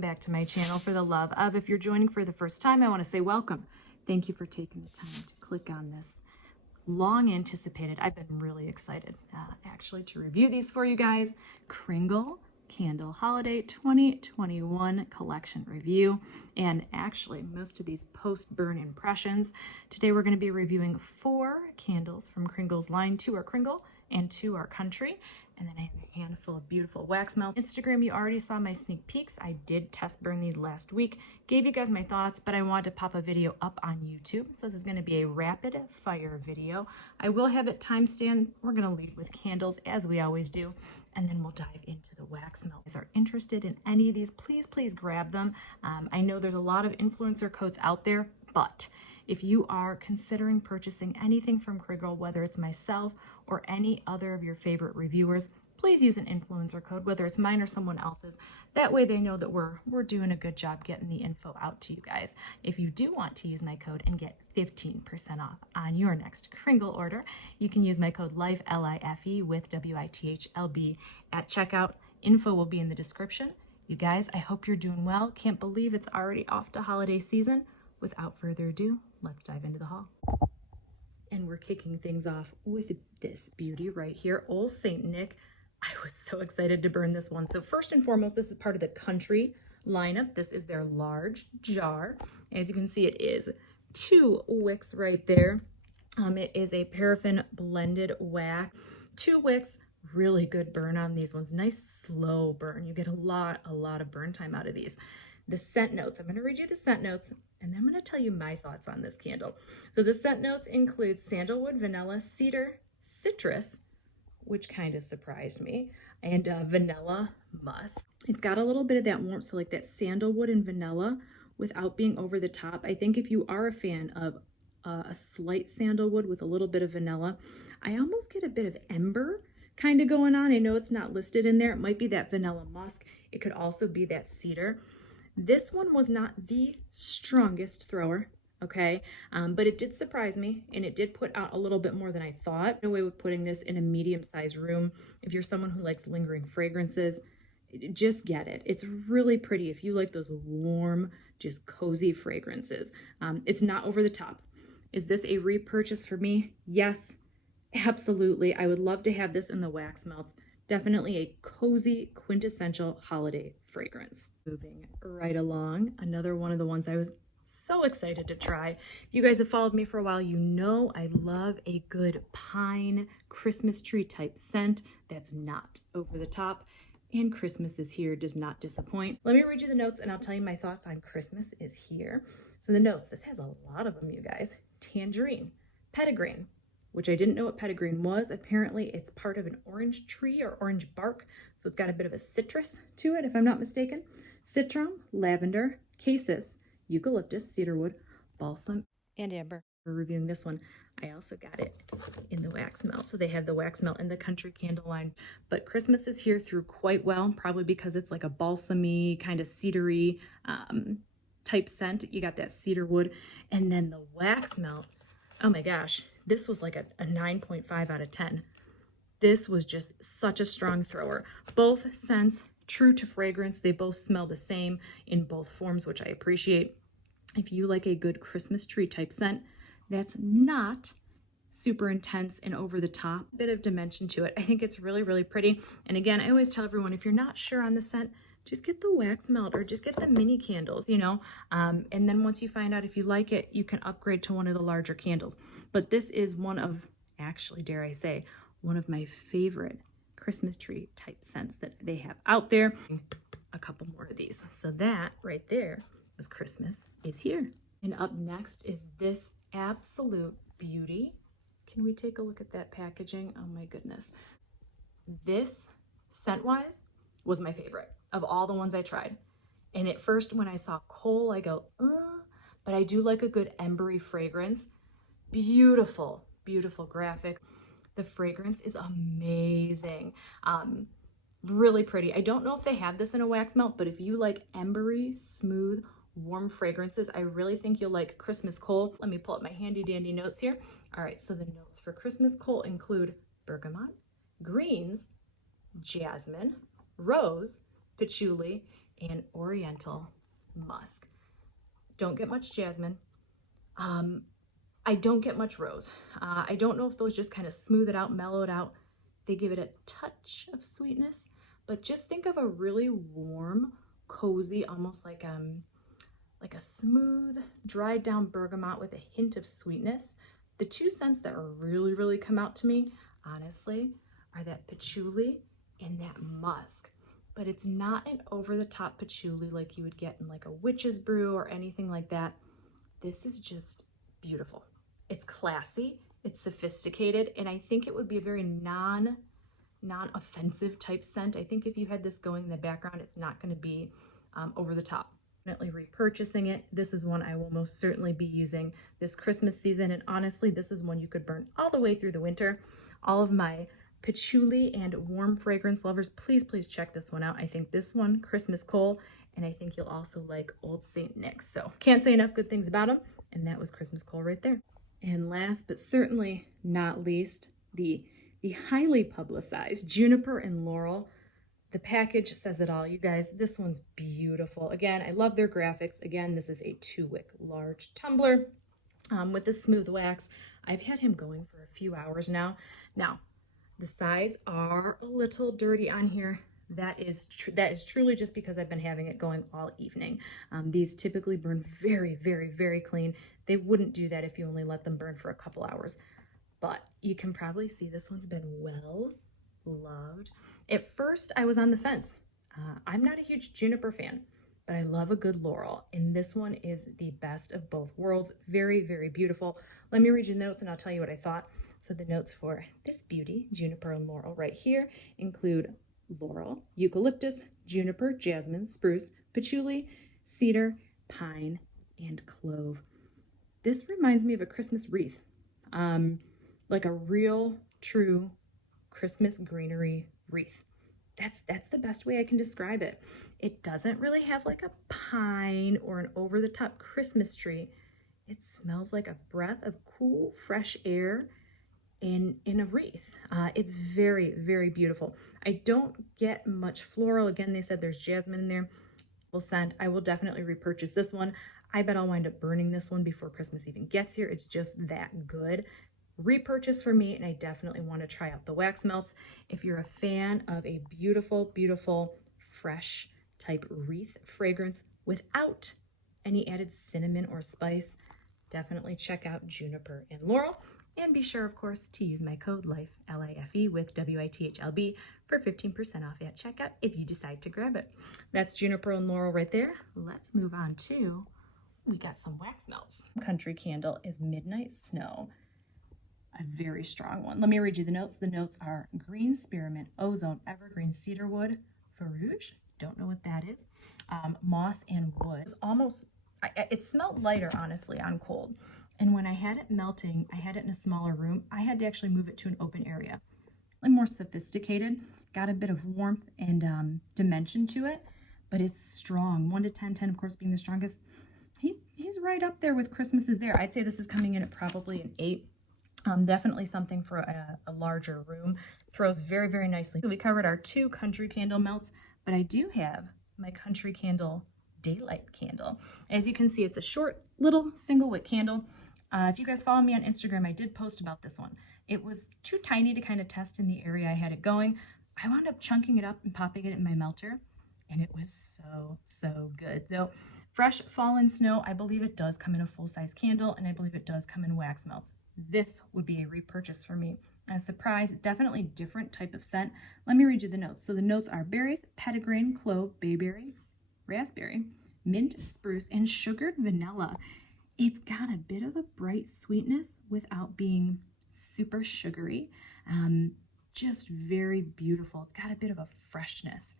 welcome back to my channel for the love of. If you're joining for the first time, I want to say welcome. Thank you for taking the time to click on this long anticipated. I've been really excited actually to review these for you guys. Kringle Candle Holiday 2021 collection review, and actually most of these post-burn impressions. Today we're going to be reviewing 4 candles from Kringle's line. 2 are Kringle and 2 are Country, and then I have a handful of beautiful wax melt. Instagram, you already saw my sneak peeks. I did test burn these last week, gave you guys my thoughts, but I wanted to pop a video up on YouTube, so this is going to be a rapid fire video. I will have it timestamped. We're going to lead with candles as we always do, and then we'll dive into the wax melt. If you are interested in any of these, please grab them. I know there's a lot of influencer codes out there, but if you are considering purchasing anything from Kringle, whether it's myself or any other of your favorite reviewers, please use an influencer code, whether it's mine or someone else's. That way they know that we're doing a good job getting the info out to you guys. If you do want to use my code and get 15% off on your next Kringle order, you can use my code LIFE, L-I-F-E, with W-I-T-H-L-B at checkout. Info will be in the description. You guys, I hope you're doing well. Can't believe it's already off to holiday season. Without further ado, let's dive into the haul. And we're kicking things off with this beauty right here, Old St. Nick. I was so excited to burn this one. So first and foremost, this is part of the Country lineup. This is their large jar. As you can see, it is 2 wicks right there. It is a paraffin blended wax. 2 wicks, really good burn on these ones. Nice slow burn. You get a lot of burn time out of these. The scent notes, I'm going to read you the scent notes, and then I'm going to tell you my thoughts on this candle. So the scent notes include sandalwood, vanilla, cedar, citrus, which kind of surprised me, and vanilla musk. It's got a little bit of that warmth, so like that sandalwood and vanilla without being over the top. I think if you are a fan of a slight sandalwood with a little bit of vanilla, I almost get a bit of ember kind of going on. I know it's not listed in there. It might be that vanilla musk. It could also be that cedar. This one was not the strongest thrower, okay? But it did surprise me, and it did put out a little bit more than I thought. No way with putting this in a medium-sized room. If you're someone who likes lingering fragrances, just get it. It's really pretty if you like those warm, just cozy fragrances. It's not over the top. Is this a repurchase for me? Yes, absolutely. I would love to have this in the wax melts. Definitely a cozy, quintessential holiday fragrance. Moving right along, another one of the ones I was so excited to try. If you guys have followed me for a while, you know I love a good pine Christmas tree type scent that's not over the top. And Christmas is Here does not disappoint. Let me read you the notes and I'll tell you my thoughts on Christmas is Here. So the notes, this has a lot of them, you guys. Tangerine, petitgrain, which I didn't know what petitgrain was. Apparently it's part of an orange tree or orange bark, so it's got a bit of a citrus to it, if I'm not mistaken. Citron, lavender, cassis, eucalyptus, cedarwood, balsam, and amber. We're reviewing this one. I also got it in the wax melt. So they have the wax melt in the Country candle line. But Christmas is Here through quite well, probably because it's like a balsamy, kind of cedary type scent. You got that cedarwood. And then the wax melt, oh my gosh, this was like a 9.5 out of 10. This was just such a strong thrower. Both scents, true to fragrance. They both smell the same in both forms, which I appreciate. If you like a good Christmas tree type scent that's not super intense and over the top, bit of dimension to it, I think it's really pretty. And again, I always tell everyone, if you're not sure on the scent, just get the wax melt or just get the mini candles, you know, and then once you find out if you like it, you can upgrade to one of the larger candles. But this is one of, actually, dare I say, one of my favorite Christmas tree type scents that they have out there. A couple more of these. So that right there was Christmas is Here. And up next is this absolute beauty. Can we take a look at that packaging? Oh my goodness. This scent-wise was my favorite of all the ones I tried. And at first when I saw coal, I go, but I do like a good embery fragrance. Beautiful graphics. The fragrance is amazing. Really pretty. I don't know if they have this in a wax melt, but if you like embery, smooth, warm fragrances, I really think you'll like Christmas coal. Let me pull up my handy dandy notes here. All right, so the notes for Christmas coal include bergamot, greens, jasmine, rose, patchouli, and oriental musk. Don't get much jasmine. I don't get much rose. I don't know if those just kind of smooth it out, mellow it out. They give it a touch of sweetness, but just think of a really warm, cozy, almost like a smooth, dried down bergamot with a hint of sweetness. The two scents that really come out to me, honestly, are that patchouli and that musk. But it's not an over-the-top patchouli like you would get in like a witch's brew or anything like that. This is just beautiful. It's classy, it's sophisticated, and I think it would be a very non-offensive type scent. I think if you had this going in the background, it's not going to be over the top. Definitely repurchasing it. This is one I will most certainly be using this Christmas season, and honestly, this is one you could burn all the way through the winter. All of my patchouli and warm fragrance lovers, please check this one out. I think this one, Christmas Coal, and I think you'll also like Old St. Nick's. So can't say enough good things about them, and that was Christmas Coal right there. And last but certainly not least, the highly publicized Juniper and Laurel. The package says it all, you guys. This one's beautiful. Again, I love their graphics. Again, this is a 2-wick large tumbler with the smooth wax. I've had him going for a few hours now. Now, the sides are a little dirty on here. That is truly just because I've been having it going all evening. These typically burn very clean. They wouldn't do that if you only let them burn for a couple hours. But you can probably see this one's been well loved. At first, I was on the fence. I'm not a huge Juniper fan, but I love a good Laurel, and this one is the best of both worlds. Very beautiful. Let me read you the notes and I'll tell you what I thought. So the notes for this beauty, Juniper and Laurel right here, include laurel, eucalyptus, juniper, jasmine, spruce, patchouli, cedar, pine, and clove. This reminds me of a Christmas wreath, like a real, true Christmas greenery wreath. That's the best way I can describe it. It doesn't really have like a pine or an over-the-top Christmas tree. It smells like a breath of cool, fresh air in a wreath. It's very beautiful. I don't get much floral. Again, they said there's jasmine in there. Well, scent. I will definitely repurchase this one. I bet I'll wind up burning this one before Christmas even gets here. It's just that good. Repurchase for me, and I definitely want to try out the wax melts. If you're a fan of a beautiful fresh type wreath fragrance without any added cinnamon or spice, definitely check out Juniper and Laurel. And be sure, of course, to use my code LIFE, L-I-F-E, with WITHLB for 15% off at checkout if you decide to grab it. That's Juniper and Laurel right there. Let's move on to, we got some wax melts. Country Candle is Midnight Snow, a very strong one. Let me read you the notes. The notes are green spearmint, ozone, evergreen, cedarwood, farouche, don't know what that is, moss and wood. It was almost, it smelled lighter, honestly, on cold. And when I had it melting, I had it in a smaller room. I had to actually move it to an open area. Like more sophisticated, got a bit of warmth and dimension to it, but it's strong. 1 to 10, 10 of course being the strongest. He's right up there with Christmas is there. I'd say this is coming in at probably an 8. Definitely something for a larger room. Throws very nicely. We covered our 2 country candle melts, but I do have my country candle daylight candle. As you can see, it's a short little single wick candle. If you guys follow me on Instagram, I did post about this one. It was too tiny to kind of test in the area I had it going. I wound up chunking it up and popping it in my melter, and it was so good. So fresh fallen snow, I believe it does come in a full-size candle, and I believe it does come in wax melts. This would be a repurchase for me. A surprise, definitely different type of scent. Let me read you the notes. So the notes are berries, petitgrain, clove, bayberry, raspberry, mint, spruce, and sugared vanilla. It's got a bit of a bright sweetness without being super sugary. Just very beautiful. It's got a bit of a freshness,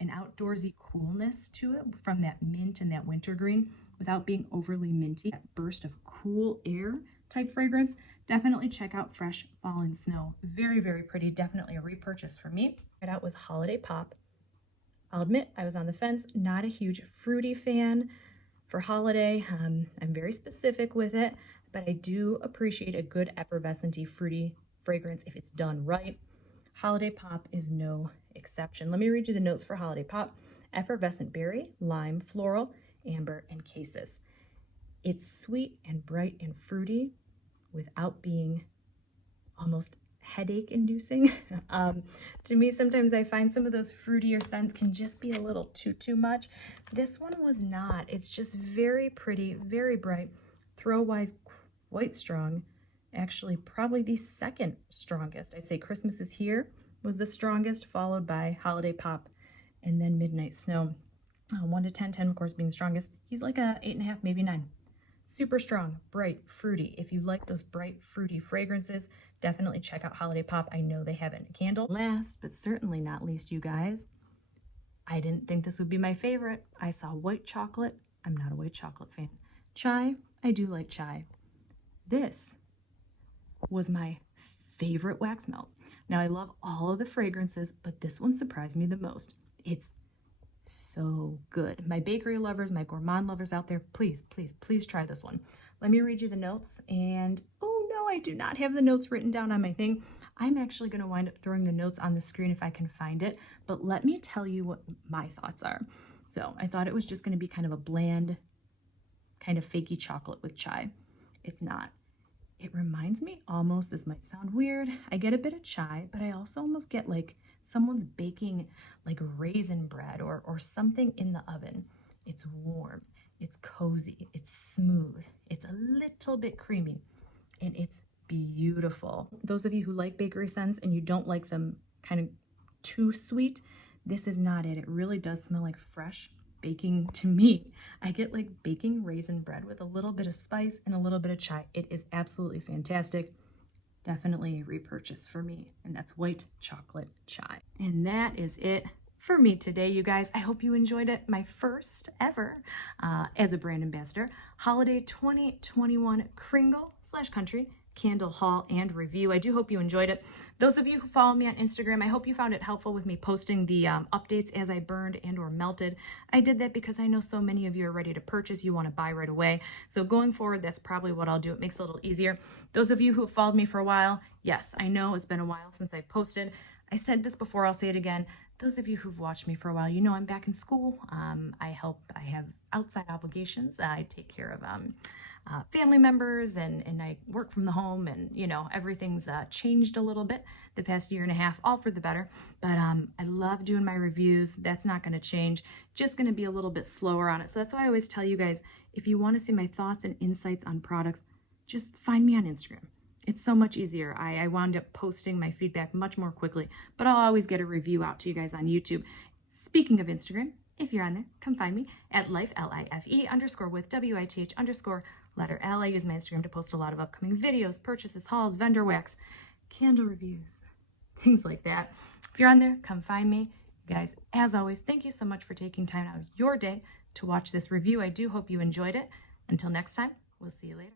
an outdoorsy coolness to it from that mint and that wintergreen without being overly minty. That burst of cool air type fragrance. Definitely check out Fresh Fallen Snow. Very pretty. Definitely a repurchase for me. It out was Holiday Pop. I'll admit I was on the fence. Not a huge fruity fan for holiday. I'm very specific with it, but I do appreciate a good effervescent-y fruity fragrance if it's done right. Holiday Pop is no exception. Let me read you the notes for Holiday Pop. effervescent berry, lime, floral, amber, and cassis. It's sweet and bright and fruity without being almost headache inducing. To me, sometimes I find some of those fruitier scents can just be a little too much. This one was not. It's just very pretty, very bright, throw-wise quite strong. Actually, probably the second strongest. I'd say Christmas is Here was the strongest, followed by Holiday Pop, and then Midnight Snow. 1 to 10, 10 of course being strongest. He's like a 8.5, maybe 9. Super strong, bright, fruity. If you like those bright, fruity fragrances, definitely check out Holiday Pop. I know they have it in a candle. Last, but certainly not least, you guys, I didn't think this would be my favorite. I saw white chocolate. I'm not a white chocolate fan. Chai, I do like chai. This was my favorite wax melt. Now, I love all of the fragrances, but this one surprised me the most. It's so good. My bakery lovers, my gourmand lovers out there, please, please, please try this one. Let me read you the notes. And oh no, I do not have the notes written down on my thing. I'm actually going to wind up throwing the notes on the screen if I can find it. But let me tell you what my thoughts are. So I thought it was just going to be kind of a bland, kind of fakey chocolate with chai. It's not. It reminds me almost, this might sound weird, I get a bit of chai, but I also almost get like someone's baking like raisin bread or something in the oven. It's warm, it's cozy, it's smooth, it's a little bit creamy, and it's beautiful. Those of you who like bakery scents and you don't like them kind of too sweet, this is not it. It really does smell like fresh baking to me. I get like baking raisin bread with a little bit of spice and a little bit of chai. It is absolutely fantastic. Definitely a repurchase for me, and that's white chocolate chai. And that is it for me today, you guys. I hope you enjoyed it. My first ever as a brand ambassador, holiday 2021 Kringle/Country candle haul and review. I do hope you enjoyed it. Those of you who follow me on Instagram, I hope you found it helpful with me posting the updates as I burned and or melted. I did that because I know so many of you are ready to purchase. You want to buy right away. So going forward, that's probably what I'll do. It makes it a little easier. Those of you who have followed me for a while, yes, I know it's been a while since I posted. I said this before, I'll say it again. Those of you who've watched me for a while, you know I'm back in school. I have outside obligations. I take care of family members and I work from the home, and you know, everything's changed a little bit the past year and a half, all for the better. But I love doing my reviews. That's not going to change, just going to be a little bit slower on it. So that's why I always tell you guys, if you want to see my thoughts and insights on products, just find me on Instagram. It's so much easier. I wound up posting my feedback much more quickly, but I'll always get a review out to you guys on YouTube. Speaking of Instagram, if you're on there, come find me at life, LIFE_with WITH_L. I use my Instagram to post a lot of upcoming videos, purchases, hauls, vendor wax, candle reviews, things like that. If you're on there, come find me. You guys, as always, thank you so much for taking time out of your day to watch this review. I do hope you enjoyed it. Until next time, we'll see you later.